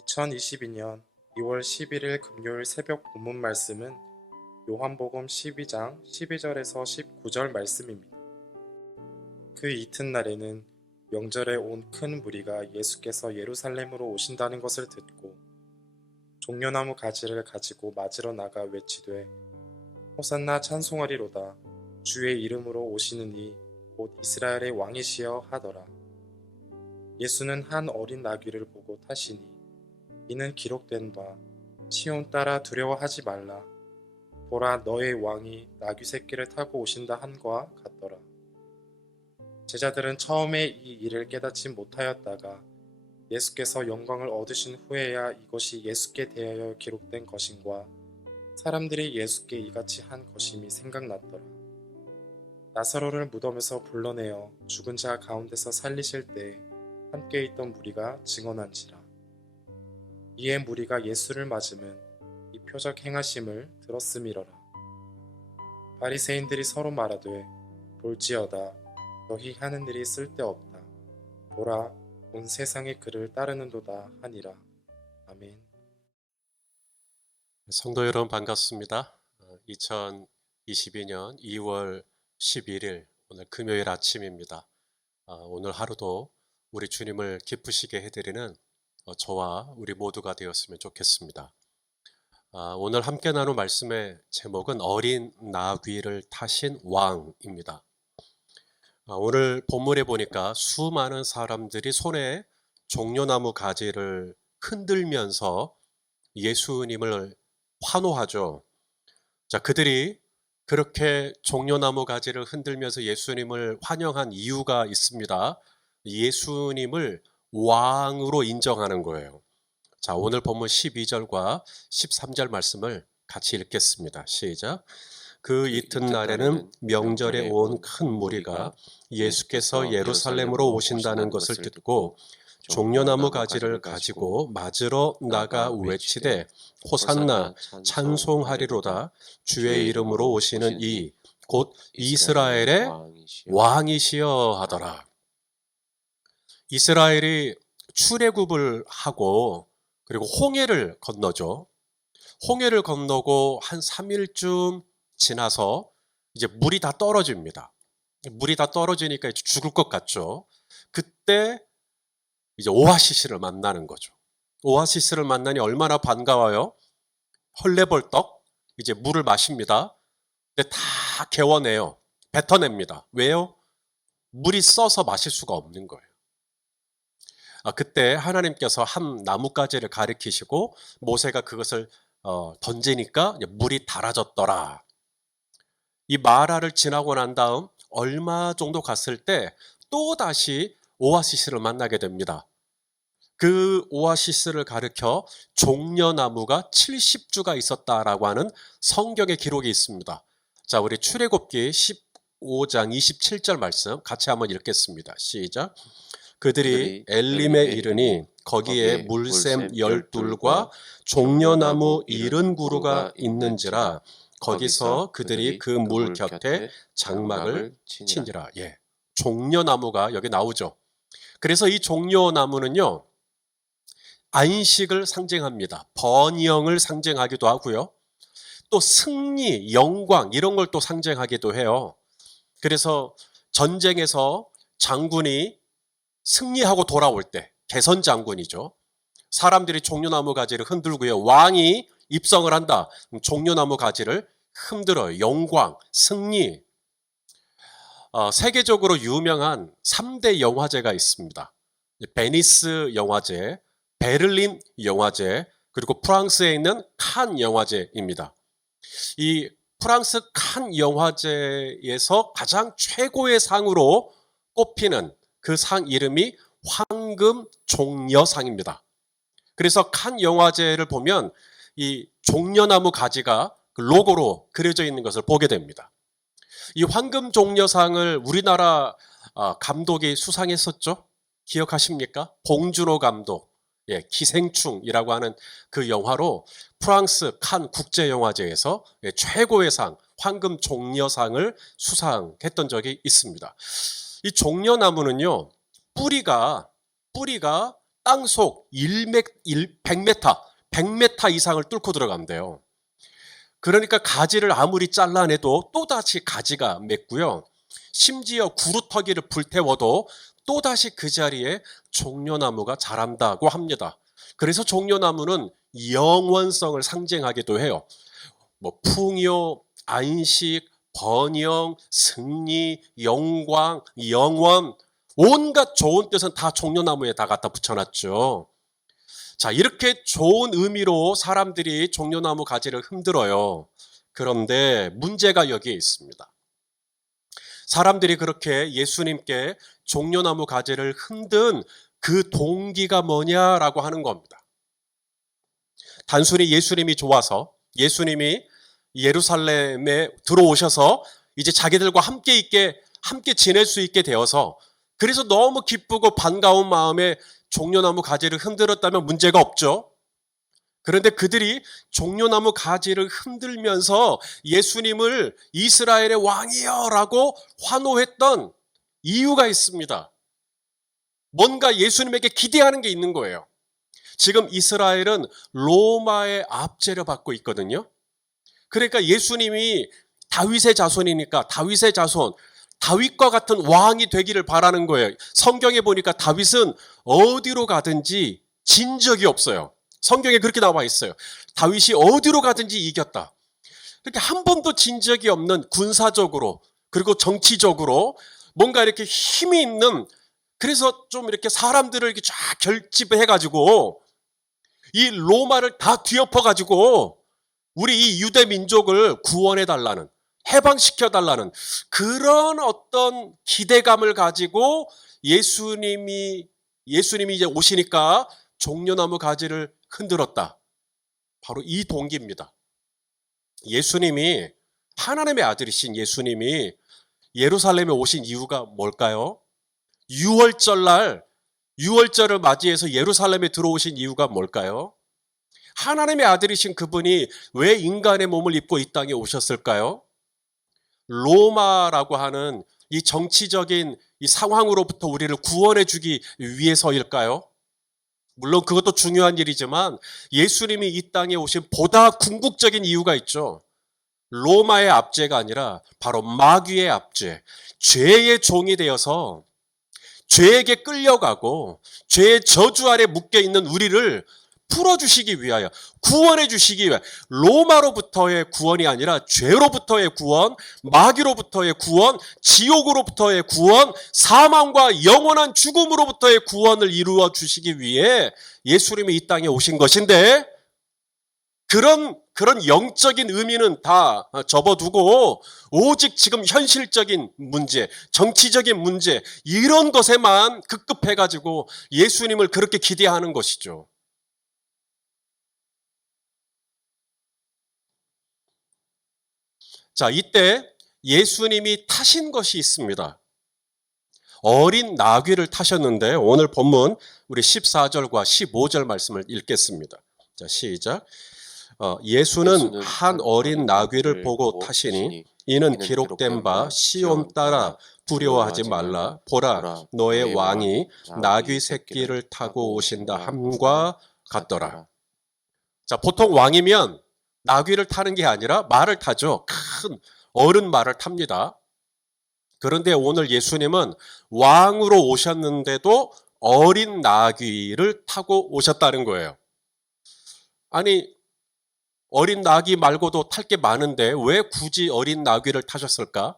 2022년 2월 11일 금요일 새벽 본문 말씀은 요한복음 12장 12절에서 19절 말씀입니다. 그 이튿날에는 명절에 온 큰 무리가 예수께서 예루살렘으로 오신다는 것을 듣고 종려나무 가지를 가지고 맞으러 나가 외치되 호산나 찬송하리로다 주의 이름으로 오시는 이 곧 이스라엘의 왕이시여 하더라. 예수는 한 어린 나귀를 보고 타시니 이는 기록된 바 시온 따라 두려워하지 말라 보라 너의 왕이 나귀 새끼를 타고 오신다 한과 같더라. 제자들은 처음에 이 일을 깨닫지 못하였다가 예수께서 영광을 얻으신 후에야 이것이 예수께 대하여 기록된 것인과 사람들이 예수께 이같이 한 것임이 생각났더라. 나사로를 무덤에서 불러내어 죽은 자 가운데서 살리실 때에 함께 있던 무리가 증언한지라. 이에 무리가 예수를 맞으면 이 표적 행하심을 들었음이러라. 바리새인들이 서로 말하되 볼지어다 너희 하는 일이 쓸데없다. 보라 온 세상이 그를 따르는도다 하니라. 아멘. 성도 여러분 반갑습니다. 2022년 2월 11일 오늘 금요일 아침입니다. 오늘 하루도 우리 주님을 기쁘시게 해드리는 저와 우리 모두가 되었으면 좋겠습니다. 오늘 함께 나눌 말씀의 제목은 어린 나귀를 타신 왕입니다. 오늘 본문에 보니까 수많은 사람들이 손에 종려나무 가지를 흔들면서 예수님을 환호하죠. 자, 그들이 그렇게 종려나무 가지를 흔들면서 예수님을 환영한 이유가 있습니다. 예수님을 왕으로 인정하는 거예요. 자, 오늘 본문 12절과 13절 말씀을 같이 읽겠습니다. 시작. 그 이튿날에는 명절에 온 큰 무리가 예수께서 예루살렘으로 오신다는 것을 듣고 종려나무 가지를 가지고 맞으러 나가 외치되 호산나 찬송하리로다 주의 이름으로 오시는 이 곧 이스라엘의 왕이시여 하더라. 이스라엘이 출애굽을 하고 그리고 홍해를 건너죠. 홍해를 건너고 한 3일쯤 지나서 이제 물이 다 떨어집니다. 물이 다 떨어지니까 이제 죽을 것 같죠. 그때 이제 오아시스를 만나는 거죠. 오아시스를 만나니 얼마나 반가워요. 헐레벌떡 이제 물을 마십니다. 근데 다 개워내요. 뱉어냅니다. 왜요? 물이 써서 마실 수가 없는 거예요. 그때 하나님께서 한 나뭇가지를 가리키시고 모세가 그것을 던지니까 물이 달아졌더라. 이 마라를 지나고 난 다음 얼마 정도 갔을 때 또다시 오아시스를 만나게 됩니다. 그 오아시스를 가리켜 종려나무가 70주가 있었다라고 하는 성경의 기록이 있습니다. 자, 우리 출애굽기 15장 27절 말씀 같이 한번 읽겠습니다. 시작. 그들이 엘림에 이르니 거기에 물샘 12과 종려나무 70그루가 있는지라 거기서 그들이 그 물 곁에 장막을 치니라. 예, 종려나무가 여기 나오죠. 그래서 이 종려나무는요, 안식을 상징합니다. 번영을 상징하기도 하고요. 또 승리, 영광 이런 걸 또 상징하기도 해요. 그래서 전쟁에서 장군이 승리하고 돌아올 때, 개선 장군이죠. 사람들이 종려나무 가지를 흔들고요. 왕이 입성을 한다. 종려나무 가지를 흔들어요. 영광, 승리. 세계적으로 유명한 3대 영화제가 있습니다. 베니스 영화제, 베를린 영화제, 그리고 프랑스에 있는 칸 영화제입니다. 이 프랑스 칸 영화제에서 가장 최고의 상으로 꼽히는 그 상 이름이 황금 종려상입니다. 그래서 칸 영화제를 보면 이 종려나무 가지가 그 로고로 그려져 있는 것을 보게 됩니다. 이 황금 종려상을 우리나라 감독이 수상했었죠. 기억하십니까? 봉준호 감독, 예, 기생충이라고 하는 그 영화로 프랑스 칸 국제영화제에서 최고의 상, 황금 종려상을 수상했던 적이 있습니다. 이 종려나무는요, 뿌리가 땅속 100m 이상을 뚫고 들어간대요. 그러니까 가지를 아무리 잘라내도 또다시 가지가 맺고요. 심지어 구루터기를 불태워도 또다시 그 자리에 종려나무가 자란다고 합니다. 그래서 종려나무는 영원성을 상징하기도 해요. 뭐 풍요, 안식, 번영, 승리, 영광, 영원, 온갖 좋은 뜻은 다 종려나무에 다 갖다 붙여놨죠. 자, 이렇게 좋은 의미로 사람들이 종려나무 가지를 흔들어요. 그런데 문제가 여기에 있습니다. 사람들이 그렇게 예수님께 종려나무 가지를 흔든 그 동기가 뭐냐라고 하는 겁니다. 단순히 예수님이 좋아서, 예수님이 예루살렘에 들어오셔서 이제 자기들과 함께 지낼 수 있게 되어서, 그래서 너무 기쁘고 반가운 마음에 종려나무 가지를 흔들었다면 문제가 없죠. 그런데 그들이 종려나무 가지를 흔들면서 예수님을 이스라엘의 왕이여라고 환호했던 이유가 있습니다. 뭔가 예수님에게 기대하는 게 있는 거예요. 지금 이스라엘은 로마의 압제를 받고 있거든요. 그러니까 예수님이 다윗의 자손이니까 다윗의 자손, 다윗과 같은 왕이 되기를 바라는 거예요. 성경에 보니까 다윗은 어디로 가든지 진 적이 없어요. 성경에 그렇게 나와 있어요. 다윗이 어디로 가든지 이겼다. 그렇게 한 번도 진 적이 없는 군사적으로 그리고 정치적으로 뭔가 이렇게 힘이 있는, 그래서 좀 이렇게 사람들을 이렇게 쫙 결집해가지고 이 로마를 다 뒤엎어가지고 우리 이 유대 민족을 구원해달라는, 해방시켜달라는 그런 어떤 기대감을 가지고 예수님이 이제 오시니까 종려나무 가지를 흔들었다. 바로 이 동기입니다. 예수님이, 하나님의 아들이신 예수님이 예루살렘에 오신 이유가 뭘까요? 6월절을 맞이해서 예루살렘에 들어오신 이유가 뭘까요? 하나님의 아들이신 그분이 왜 인간의 몸을 입고 이 땅에 오셨을까요? 로마라고 하는 이 정치적인 이 상황으로부터 우리를 구원해 주기 위해서일까요? 물론 그것도 중요한 일이지만 예수님이 이 땅에 오신 보다 궁극적인 이유가 있죠. 로마의 압제가 아니라 바로 마귀의 압제, 죄의 종이 되어서 죄에게 끌려가고 죄의 저주 아래 묶여있는 우리를 풀어주시기 위하여, 구원해 주시기 위하여, 로마로부터의 구원이 아니라 죄로부터의 구원, 마귀로부터의 구원, 지옥으로부터의 구원, 사망과 영원한 죽음으로부터의 구원을 이루어 주시기 위해 예수님이 이 땅에 오신 것인데, 그런 영적인 의미는 다 접어두고 오직 지금 현실적인 문제, 정치적인 문제, 이런 것에만 급급해가지고 예수님을 그렇게 기대하는 것이죠. 자, 이때 예수님이 타신 것이 있습니다. 어린 나귀를 타셨는데 오늘 본문 우리 14절과 15절 말씀을 읽겠습니다. 자, 시작. 예수는 한 어린 나귀를 보고 타시니 이는 기록된 바 시온 따라 두려워하지 말라. 보라, 너의 왕이 나귀 새끼를 타고 오신다 함과 같더라. 자, 보통 왕이면 나귀를 타는 게 아니라 말을 타죠. 큰 어른 말을 탑니다. 그런데 오늘 예수님은 왕으로 오셨는데도 어린 나귀를 타고 오셨다는 거예요. 아니, 어린 나귀 말고도 탈 게 많은데 왜 굳이 어린 나귀를 타셨을까?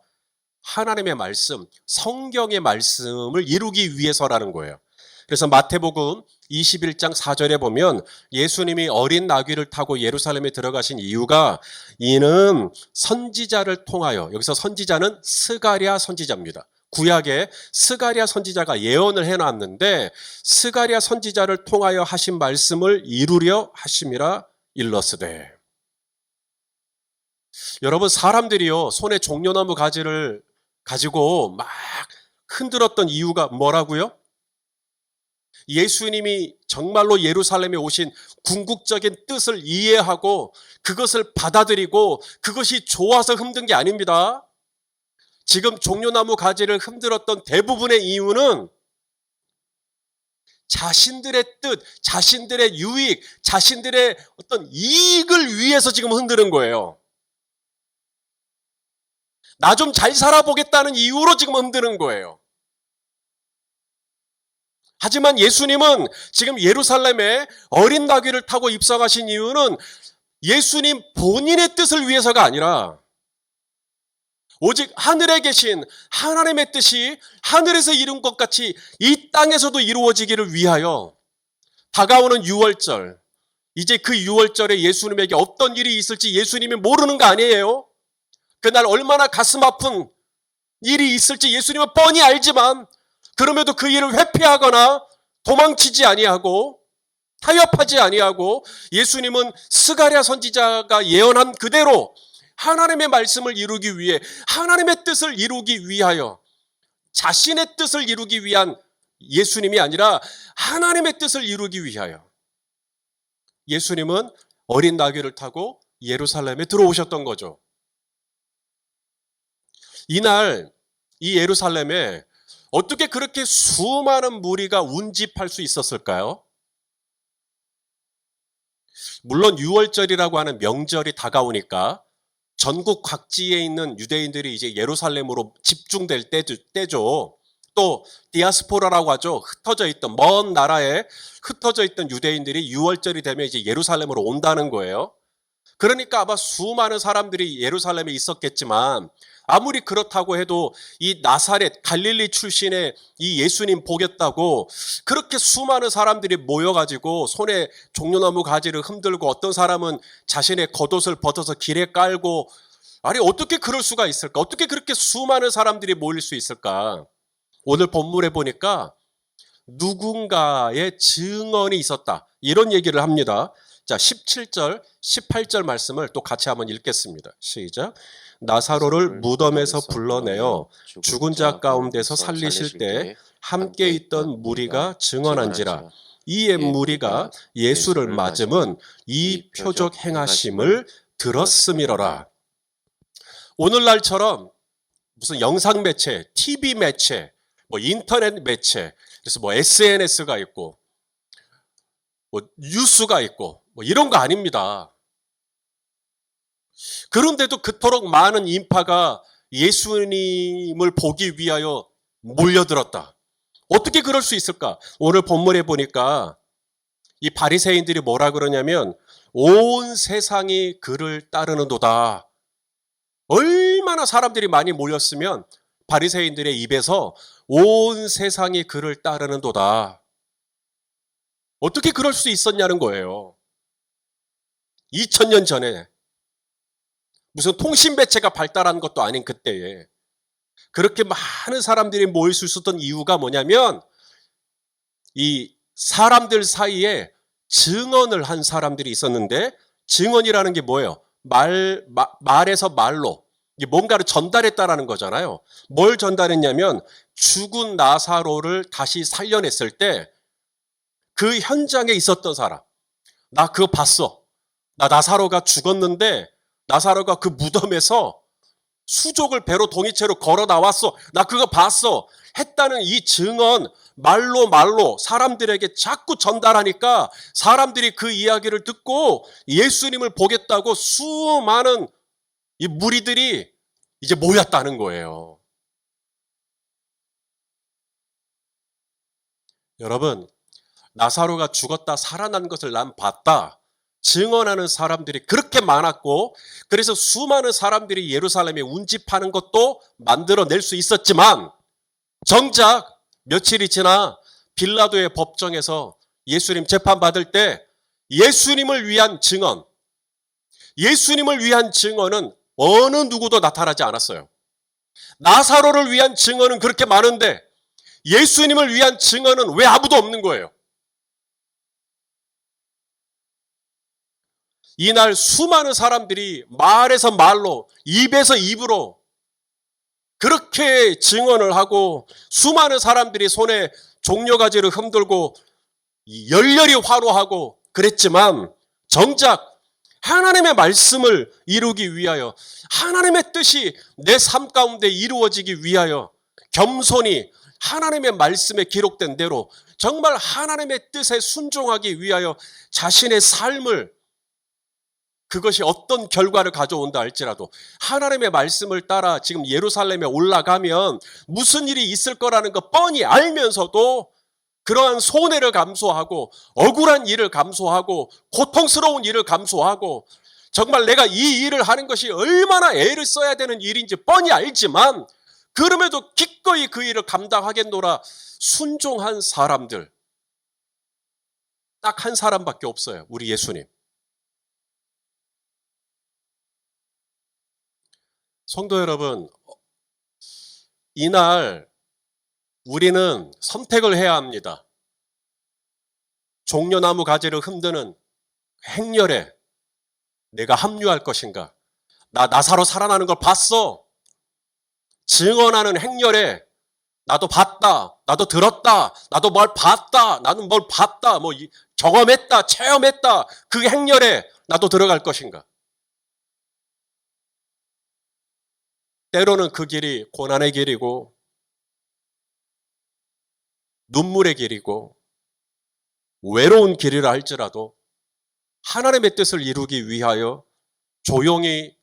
하나님의 말씀, 성경의 말씀을 이루기 위해서라는 거예요. 그래서 마태복음 21장 4절에 보면 예수님이 어린 나귀를 타고 예루살렘에 들어가신 이유가 이는 선지자를 통하여, 여기서 선지자는 스가랴 선지자입니다. 구약에 스가랴 선지자가 예언을 해놨는데 스가랴 선지자를 통하여 하신 말씀을 이루려 하심이라 일렀으되. 여러분, 사람들이요 손에 종려나무 가지를 가지고 막 흔들었던 이유가 뭐라고요? 예수님이 정말로 예루살렘에 오신 궁극적인 뜻을 이해하고 그것을 받아들이고 그것이 좋아서 흔든 게 아닙니다. 지금 종려나무 가지를 흔들었던 대부분의 이유는 자신들의 뜻, 자신들의 유익, 자신들의 어떤 이익을 위해서 지금 흔드는 거예요. 나 좀 잘 살아보겠다는 이유로 지금 흔드는 거예요. 하지만 예수님은 지금 예루살렘에 어린 나귀를 타고 입성하신 이유는 예수님 본인의 뜻을 위해서가 아니라 오직 하늘에 계신 하나님의 뜻이 하늘에서 이룬 것 같이 이 땅에서도 이루어지기를 위하여 다가오는 유월절, 이제 그 유월절에 예수님에게 어떤 일이 있을지 예수님이 모르는 거 아니에요? 그날 얼마나 가슴 아픈 일이 있을지 예수님은 뻔히 알지만 그럼에도 그 일을 회피하거나 도망치지 아니하고 타협하지 아니하고 예수님은 스가랴 선지자가 예언한 그대로 하나님의 말씀을 이루기 위해 하나님의 뜻을 이루기 위하여 자신의 뜻을 이루기 위한 예수님이 아니라 하나님의 뜻을 이루기 위하여 예수님은 어린 나귀를 타고 예루살렘에 들어오셨던 거죠. 이날 이 예루살렘에 어떻게 그렇게 수많은 무리가 운집할 수 있었을까요? 물론 유월절이라고 하는 명절이 다가오니까 전국 각지에 있는 유대인들이 이제 예루살렘으로 집중될 때죠. 또 디아스포라라고 하죠. 흩어져 있던 먼 나라에 흩어져 있던 유대인들이 유월절이 되면 이제 예루살렘으로 온다는 거예요. 그러니까 아마 수많은 사람들이 예루살렘에 있었겠지만 아무리 그렇다고 해도 이 나사렛 갈릴리 출신의 이 예수님 보겠다고 그렇게 수많은 사람들이 모여가지고 손에 종려나무 가지를 흔들고 어떤 사람은 자신의 겉옷을 벗어서 길에 깔고 아니 어떻게 그럴 수가 있을까? 어떻게 그렇게 수많은 사람들이 모일 수 있을까? 오늘 본문에 보니까 누군가의 증언이 있었다. 이런 얘기를 합니다. 자, 17절, 18절 말씀을 또 같이 한번 읽겠습니다. 시작. 나사로를 무덤에서 불러내어 죽은 자 가운데서 살리실 때 함께 있던 무리가 증언한지라. 이에 무리가 예수를 맞음은 이 표적 행하심을 들었음이로라. 오늘날처럼 무슨 영상 매체, TV 매체, 뭐 인터넷 매체, 그래서 뭐 SNS가 있고, 뭐 뉴스가 있고, 뭐 이런 거 아닙니다. 그런데도 그토록 많은 인파가 예수님을 보기 위하여 몰려들었다. 어떻게 그럴 수 있을까? 오늘 본문에 보니까 이 바리새인들이 뭐라 그러냐면 온 세상이 그를 따르는도다. 얼마나 사람들이 많이 몰렸으면 바리새인들의 입에서 온 세상이 그를 따르는도다. 어떻게 그럴 수 있었냐는 거예요. 2000년 전에 무슨 통신 매체가 발달한 것도 아닌 그때에 그렇게 많은 사람들이 모일 수 있었던 이유가 뭐냐면 이 사람들 사이에 증언을 한 사람들이 있었는데 증언이라는 게 뭐예요? 말에서 말로 뭔가를 전달했다라는 거잖아요. 뭘 전달했냐면 죽은 나사로를 다시 살려냈을 때 그 현장에 있었던 사람, 나 그거 봤어. 나 나사로가 죽었는데 나사로가 그 무덤에서 수족을 배로 동이채로 걸어 나왔어. 나 그거 봤어. 했다는 이 증언 말로 사람들에게 자꾸 전달하니까 사람들이 그 이야기를 듣고 예수님을 보겠다고 수많은 이 무리들이 이제 모였다는 거예요. 여러분, 나사로가 죽었다 살아난 것을 난 봤다. 증언하는 사람들이 그렇게 많았고 그래서 수많은 사람들이 예루살렘에 운집하는 것도 만들어낼 수 있었지만 정작 며칠이 지나 빌라도의 법정에서 예수님 재판받을 때 예수님을 위한 증언은 어느 누구도 나타나지 않았어요. 나사로를 위한 증언은 그렇게 많은데 예수님을 위한 증언은 왜 아무도 없는 거예요? 이날 수많은 사람들이 말에서 말로, 입에서 입으로 그렇게 증언을 하고 수많은 사람들이 손에 종려가지를 흔들고 열렬히 화로하고 그랬지만 정작 하나님의 말씀을 이루기 위하여 하나님의 뜻이 내 삶 가운데 이루어지기 위하여 겸손히 하나님의 말씀에 기록된 대로 정말 하나님의 뜻에 순종하기 위하여 자신의 삶을, 그것이 어떤 결과를 가져온다 할지라도 하나님의 말씀을 따라 지금 예루살렘에 올라가면 무슨 일이 있을 거라는 거 뻔히 알면서도 그러한 손해를 감수하고 억울한 일을 감수하고 고통스러운 일을 감수하고 정말 내가 이 일을 하는 것이 얼마나 애를 써야 되는 일인지 뻔히 알지만 그럼에도 기꺼이 그 일을 감당하겠노라 순종한 사람들, 딱 한 사람밖에 없어요. 우리 예수님. 성도 여러분, 이날 우리는 선택을 해야 합니다. 종려나무 가지를 흔드는 행렬에 내가 합류할 것인가? 나 나사로 살아나는 걸 봤어. 증언하는 행렬에 나도 봤다, 나도 들었다, 나도 뭘 봤다, 나는 뭘 봤다, 뭐 경험했다, 체험했다, 그 행렬에 나도 들어갈 것인가? 때로는 그 길이 고난의 길이고 눈물의 길이고 외로운 길이라 할지라도 하나님의 뜻을 이루기 위하여 조용히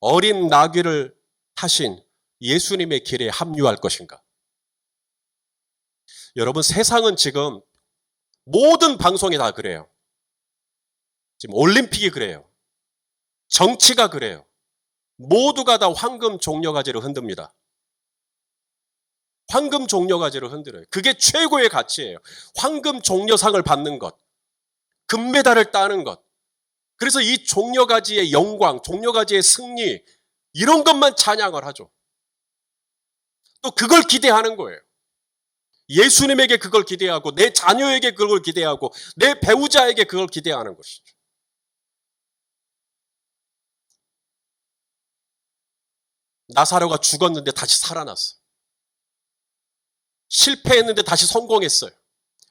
어린 나귀를 타신 예수님의 길에 합류할 것인가? 여러분, 세상은 지금 모든 방송이 다 그래요. 지금 올림픽이 그래요. 정치가 그래요. 모두가 다 황금 종려가지를 흔듭니다. 황금 종려가지를 흔들어요. 그게 최고의 가치예요. 황금 종려상을 받는 것, 금메달을 따는 것. 그래서 이 종려가지의 영광, 종려가지의 승리, 이런 것만 찬양을 하죠. 또 그걸 기대하는 거예요. 예수님에게 그걸 기대하고 내 자녀에게 그걸 기대하고 내 배우자에게 그걸 기대하는 것이죠. 나사로가 죽었는데 다시 살아났어. 실패했는데 다시 성공했어요.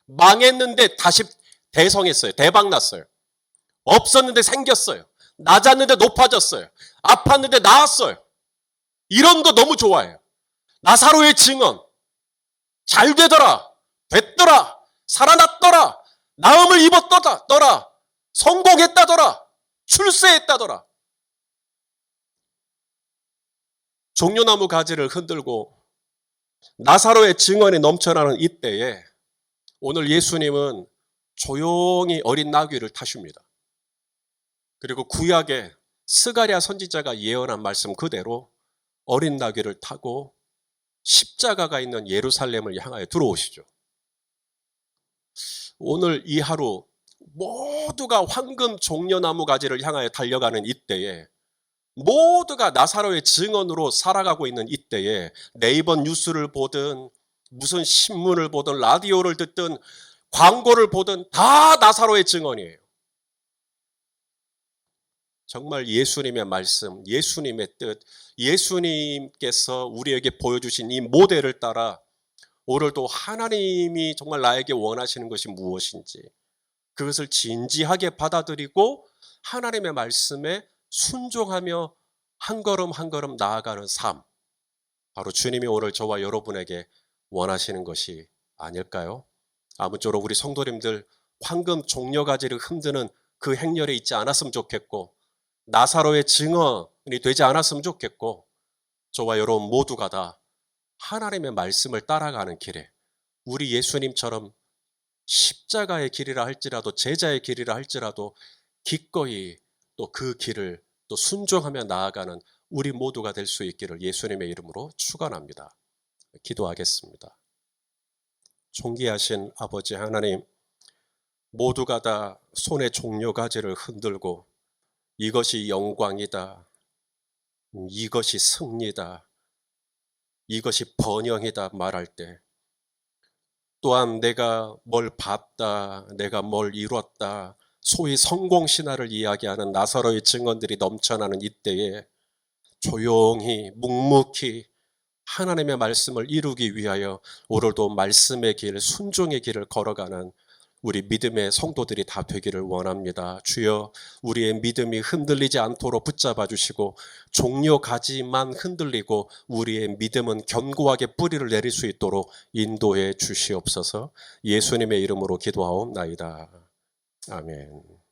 망했는데 다시 대성했어요. 대박났어요. 없었는데 생겼어요. 낮았는데 높아졌어요. 아팠는데 나았어요. 이런 거 너무 좋아해요. 나사로의 증언. 잘 되더라. 됐더라. 살아났더라. 나음을 입었더라. 성공했다더라. 출세했다더라. 종려나무 가지를 흔들고 나사로의 증언이 넘쳐나는 이때에 오늘 예수님은 조용히 어린 나귀를 타십니다. 그리고 구약에 스가랴 선지자가 예언한 말씀 그대로 어린 나귀를 타고 십자가가 있는 예루살렘을 향하여 들어오시죠. 오늘 이 하루 모두가 황금 종려나무 가지를 향하여 달려가는 이때에 모두가 나사로의 증언으로 살아가고 있는 이때에 네이버 뉴스를 보든 무슨 신문을 보든 라디오를 듣든 광고를 보든 다 나사로의 증언이에요. 정말 예수님의 말씀, 예수님의 뜻, 예수님께서 우리에게 보여주신 이 모델을 따라 오늘도 하나님이 정말 나에게 원하시는 것이 무엇인지 그것을 진지하게 받아들이고 하나님의 말씀에 순종하며 한 걸음 한 걸음 나아가는 삶, 바로 주님이 오늘 저와 여러분에게 원하시는 것이 아닐까요? 아무쪼록 우리 성도님들 황금 종려가지를 흔드는 그 행렬에 있지 않았으면 좋겠고 나사로의 증언이 되지 않았으면 좋겠고 저와 여러분 모두가 다 하나님의 말씀을 따라가는 길에 우리 예수님처럼 십자가의 길이라 할지라도 제자의 길이라 할지라도 기꺼이 또 그 길을 또 순종하며 나아가는 우리 모두가 될 수 있기를 예수님의 이름으로 축원합니다. 기도하겠습니다. 존귀하신 아버지 하나님, 모두가 다 손에 종려가지를 흔들고 이것이 영광이다, 이것이 승리다, 이것이 번영이다 말할 때 또한 내가 뭘 봤다, 내가 뭘 이뤘다, 소위 성공신화를 이야기하는 나사로의 증언들이 넘쳐나는 이때에 조용히 묵묵히 하나님의 말씀을 이루기 위하여 오늘도 말씀의 길, 순종의 길을 걸어가는 우리 믿음의 성도들이 다 되기를 원합니다. 주여, 우리의 믿음이 흔들리지 않도록 붙잡아 주시고 종려가지만 흔들리고 우리의 믿음은 견고하게 뿌리를 내릴 수 있도록 인도해 주시옵소서. 예수님의 이름으로 기도하옵나이다. 아멘.